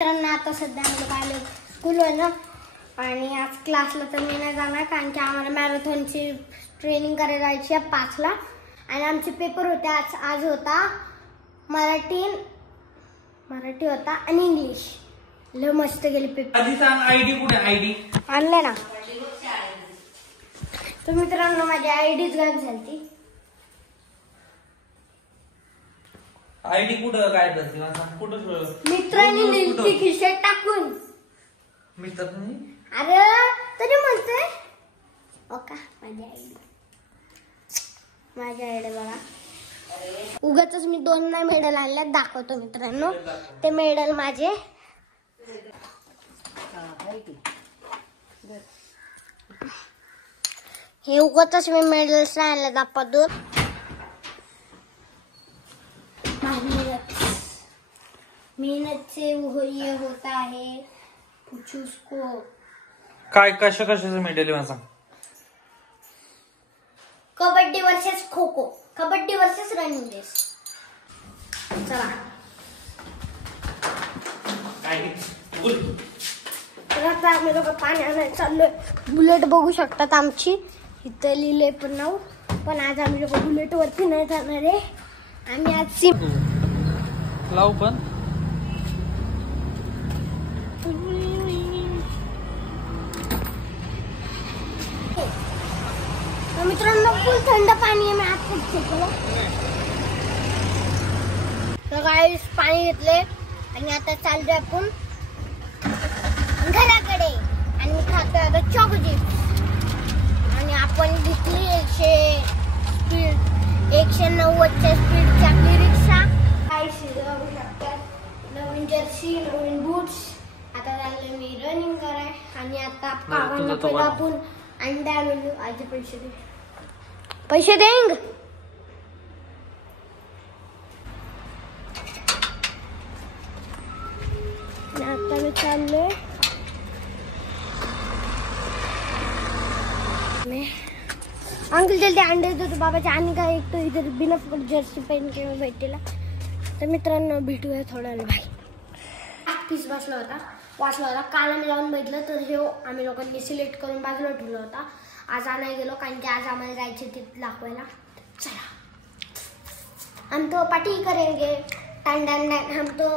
मित्रांनो आता सध्या आम्ही पाहिलं स्कूलवरनं आणि आज क्लासला तर मी नाही जाणार कारण की आम्हाला मॅरेथॉनची ट्रेनिंग करायला जायची आहे 5 ला आणि आमचे पेपर होते आज होता मराठी होता आणि इंग्लिश. लय मस्त गेले पेपर. आधी सांग आयडी कुठे आयडी आणले ना. तर मित्रांनो माझी आयडीच गायब झाली. आयडी कुठं काय करते कुठं मित्रांनी नेलती खिशात टाकून. मित्रांनी अरे तरी म्हणतोय ओका माझी आयडी बघा. उगाच मी 2 नाही मेडल आणले दाखवतो मित्रांनो. ते मेडल माझे हे उगाच मी मेडल्स आणले दाखवतो. मेहनत से वो ये होता है पूछो उसको. काय कशाचं मेडल आहे सांग. Kabaddi versus kho kho, kabaddi versus running race. चला आता आम्ही लोक पाणी आणायला चाललोय. बुलेट बघू शकतात आमची इथं लिहिले पण नाव. पण आज आम्ही लोक बुलेट वरती नाही जाणार आहे. आम्ही आज लाव पण मित्रांनो फुल थंड पाणी आहे. मी आज तर गाईस पाणी घेतले आणि आता चाललोय आपण घराकडे आणि खातोय आता चॉकलेट. आणि आपण घेतली 190च्या स्पीडची आपली रिक्षा. काही बघू शकतात नवीन जर्सी नवीन बूट्स. आता चाललोय मी रनिंग कराय आणि आता पावांना पहिला आपण अंडा आणू. आजी पैसे देंग. आता मी चाललोय अंकल जल्दी अंडे दो बाबाच्या. आणि काय एक तो इधर बिना जर्सी पहन के भेटेला. तर मित्रांनो भेटूया थोड्या वेळ. भाई पीस वाचला होता काल आम्ही जाऊन बघितलं तर हे आम्ही लोकांनी सिलेक्ट करून बाजूला ठेवला होता. आज आणायला गेलो कारण की आज आम्हाला जायचे ते दाखवायला. चला हम तो पार्टी करेंगे. हम तो